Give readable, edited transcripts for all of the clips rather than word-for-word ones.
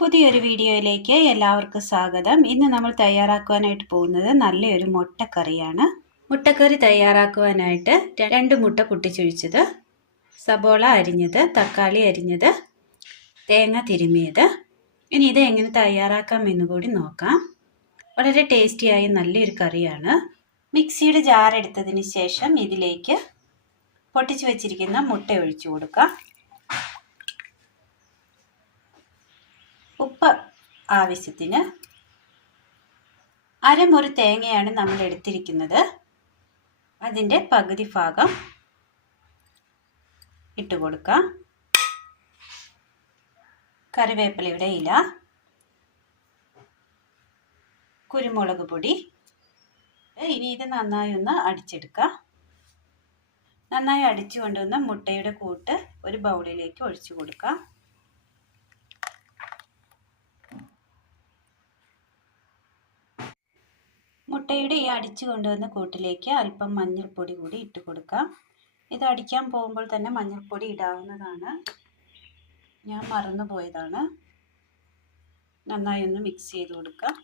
പുതിയൊരു വീഡിയോയിലേക്ക് എല്ലാവർക്കും സ്വാഗതം. ഇന്ന് നമ്മൾ തയ്യാറാക്കുവാനായിട്ട് പോകുന്നത് നല്ലൊരു മുട്ടക്കറിയാണ്. മുട്ടക്കറി തയ്യാറാക്കുവാനായിട്ട് 2 മുട്ട പൊട്ടിച്ചൊഴിച്ചത്, സബോള അരിഞ്ഞത്, തക്കാളി അരിഞ്ഞത്, തേങ്ങ തിരുമിയത്. ഇനി ഇത് എങ്ങനെ തയ്യാറാക്കാം എന്ന് കൂടി നോക്കാം. വളരെ ടേസ്റ്റിയായ നല്ലൊരു കറിയാണ്. മിക്സിയുടെ ജാർ എടുത്തതിന് ശേഷം ഇതിലേക്ക് പൊട്ടിച്ചു വെച്ചിരിക്കുന്ന മുട്ട ഒഴിച്ചു കൊടുക്കാം. ഉപ്പ് ആവശ്യത്തിന്. അരമുറി തേങ്ങയാണ് നമ്മൾ എടുത്തിരിക്കുന്നത്. അതിൻ്റെ പകുതി ഭാഗം ഇട്ട് കൊടുക്കാം. കറിവേപ്പിലയുടെ ഇല, കുരുമുളക് പൊടി. ഇനി ഇത് നന്നായി ഒന്ന് അടിച്ചെടുക്കാം. നന്നായി അടിച്ചു കൊണ്ടുവന്ന മുട്ടയുടെ കൂട്ട് ഒരു ബൗളിലേക്ക് ഒഴിച്ചു കൊടുക്കാം. മുട്ടയുടെ ഈ അടിച്ചു കൊണ്ടുവന്ന കൂട്ടിലേക്ക് അല്പം മഞ്ഞൾപ്പൊടി കൂടി ഇട്ട് കൊടുക്കാം. ഇത് അടിക്കാൻ പോകുമ്പോൾ തന്നെ മഞ്ഞൾപ്പൊടി ഇടാവുന്നതാണ്. ഞാൻ മറന്നുപോയതാണ്. നന്നായി ഒന്ന് മിക്സ് ചെയ്ത് കൊടുക്കാം.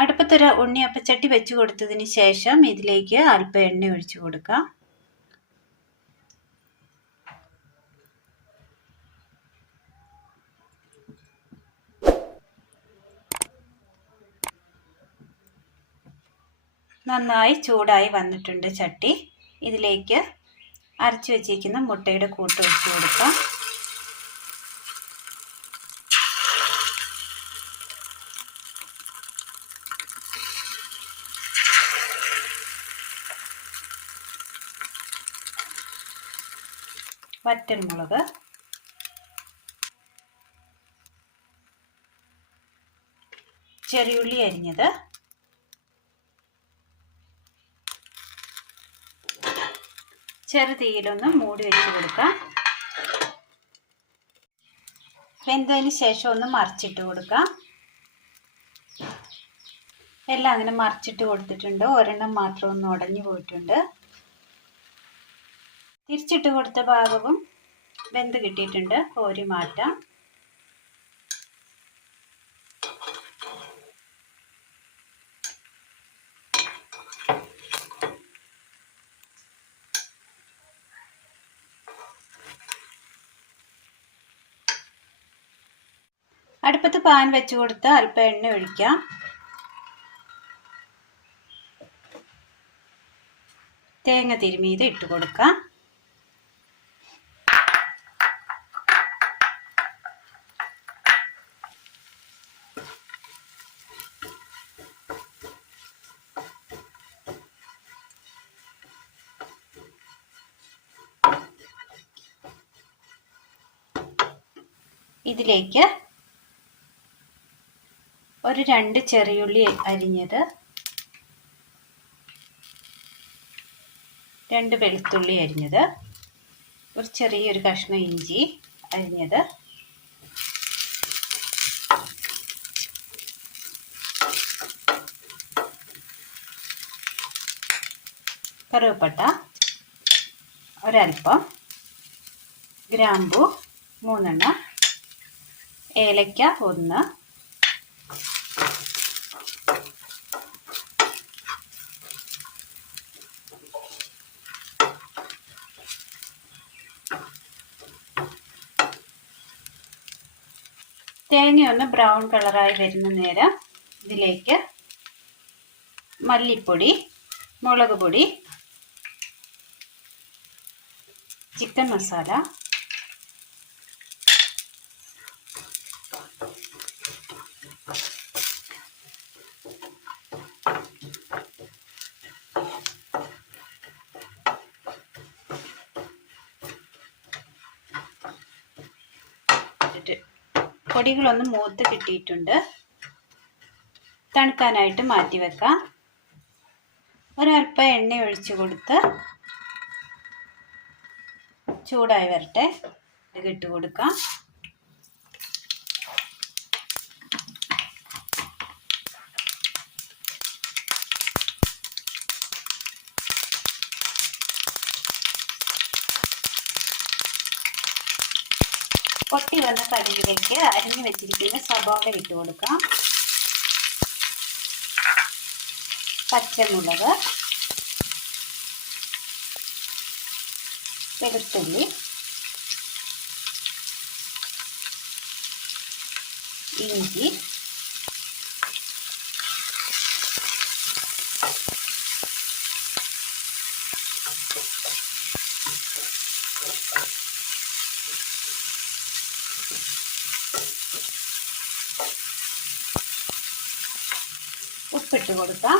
അടുപ്പത്തൊരു ഉണ്ണിയപ്പച്ചട്ടി വെച്ച് കൊടുത്തതിന് ശേഷം ഇതിലേക്ക് അല്പം എണ്ണ ഒഴിച്ചു കൊടുക്കാം. നന്നായി ചൂടായി വന്നിട്ടുണ്ട് ചട്ടി. ഇതിലേക്ക് അരച്ചു വെച്ചിരിക്കുന്ന മുട്ടയുടെ കൂട്ട് ഒഴിച്ചു കൊടുക്കാം. വറ്റൽമുളക്, ചെറിയുള്ളി അരിഞ്ഞത്, ചെറുതീയിലൊന്ന് മൂടി വെച്ച് കൊടുക്കാം. വെന്തതിന് ശേഷം ഒന്ന് മറിച്ചിട്ട് കൊടുക്കാം. എല്ലാം അങ്ങനെ മറിച്ചിട്ട് കൊടുത്തിട്ടുണ്ട്. ഒരെണ്ണം മാത്രം ഒന്ന് ഉടഞ്ഞു പോയിട്ടുണ്ട്. തിരിച്ചിട്ട് കൊടുത്ത ഭാഗവും വെന്ത് കിട്ടിയിട്ടുണ്ട്. കോരി മാറ്റാം. അടുപ്പത്ത് പാൻ വെച്ച് കൊടുത്ത് അല്പം എണ്ണ ഒഴിക്കാം. തേങ്ങ തിരുമിയത് ഇട്ട് കൊടുക്കാം. ഇതിലേക്ക് ഒരു 2 ചെറിയുള്ളി അരിഞ്ഞത്, 2 വെളുത്തുള്ളി അരിഞ്ഞത്, ഒരു ചെറിയൊരു കഷ്ണം ഇഞ്ചി അരിഞ്ഞത്, കറുവപ്പട്ട ഒരൽപ്പം, ഗ്രാമ്പു 3 എണ്ണം, ഏലക്ക 1, തേങ്ങ ഒന്ന് ബ്രൗൺ കളറായി വരുന്ന നേരം ഇതിലേക്ക് മല്ലിപ്പൊടി, മുളക് പൊടി, ചിക്കൻ മസാല, പൊടികളൊന്ന് മൂത്ത് കിട്ടിയിട്ടുണ്ട്. തണുക്കാനായിട്ട് മാറ്റി വെക്കാം. ഒരൽപ്പം എണ്ണ ഒഴിച്ചു കൊടുത്ത് ചൂടായി വരട്ടെ. ഇത് ഇട്ട് കൊടുക്കാം. പൊട്ടി വന്ന കടുകിലേക്ക് അരിഞ്ഞു വെച്ചിരിക്കുന്ന സബോള ഇട്ട് കൊടുക്കാം. പച്ചമുളക്, വെളുത്തുള്ളി, ഇഞ്ചി, ഉപ്പിട്ട് കൊടുക്കാം.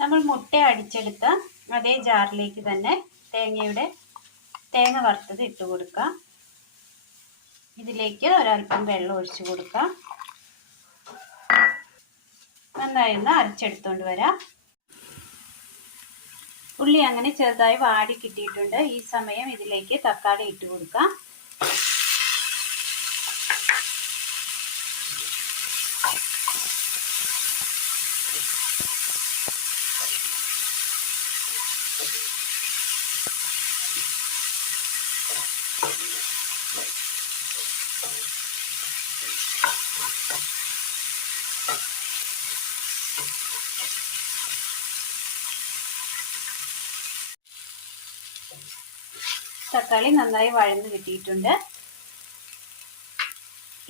നമ്മൾ മുട്ട അടിച്ചെടുത്ത അതേ ജാറിലേക്ക് തന്നെ തേങ്ങ വറുത്തത് ഇട്ട് കൊടുക്കാം. ഇതിലേക്ക് ഒരൽപ്പം വെള്ളം ഒഴിച്ചു കൊടുക്കാം. നന്നായി ഒന്ന് അരച്ചെടുത്തോണ്ട് വരാം. ഉള്ളി അങ്ങനെ ചെറുതായി വാടി കിട്ടിയിട്ടുണ്ട്. ഈ സമയം ഇതിലേക്ക് തക്കാളി ഇട്ട് കൊടുക്കാം. തക്കാളി നന്നായി വഴന്ന് കിട്ടിയിട്ടുണ്ട്.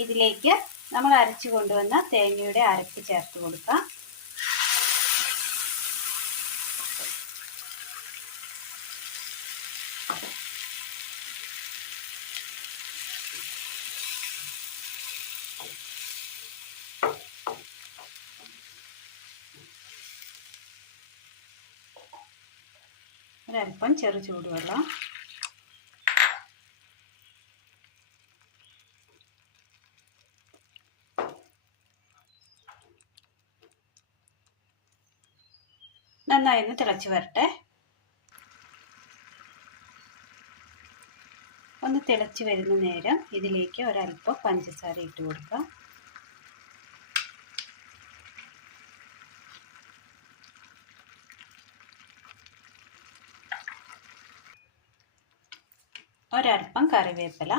ഇതിലേക്ക് നമ്മൾ അരച്ചു കൊണ്ടുവന്ന തേങ്ങയുടെ അരപ്പ് ചേർത്ത് കൊടുക്കാം. ഒരൽപ്പം ചെറു ചൂടുവെള്ളം. നന്നായി ഒന്ന് തിളച്ച് വരട്ടെ. ഒന്ന് തിളച്ച് വരുന്ന നേരം ഇതിലേക്ക് ഒരൽപ്പം പഞ്ചസാര ഇട്ട് കൊടുക്കാം. ഒരൽപ്പം കറിവേപ്പില.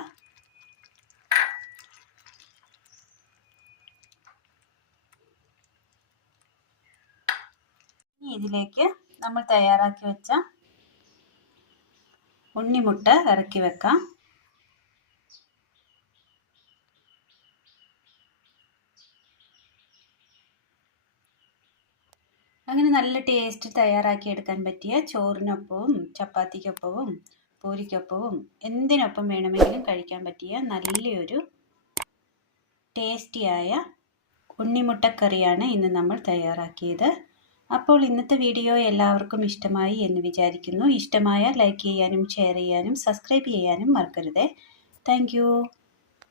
ഇതിലേക്ക് നമ്മൾ തയ്യാറാക്കി വെച്ച ഉണ്ണിമുട്ട ഇറക്കി വെക്കാം. അങ്ങനെ നല്ല ടേസ്റ്റ് തയ്യാറാക്കി എടുക്കാൻ പറ്റിയ ചോറിനൊപ്പവും ചപ്പാത്തിക്കൊപ്പവും പൂരിക്കൊപ്പവും എന്തിനൊപ്പം വേണമെങ്കിലും കഴിക്കാൻ പറ്റിയ നല്ലൊരു ടേസ്റ്റിയായ ഉണ്ണിമുട്ടക്കറിയാണ് ഇന്ന് നമ്മൾ തയ്യാറാക്കിയത്. അപ്പോൾ ഇന്നത്തെ വീഡിയോ എല്ലാവർക്കും ഇഷ്ടമായി എന്ന് വിചാരിക്കുന്നു. ഇഷ്ടമായാൽ ലൈക്ക് ചെയ്യാനും ഷെയർ ചെയ്യാനും സബ്സ്ക്രൈബ് ചെയ്യാനും മറക്കരുതേ. താങ്ക്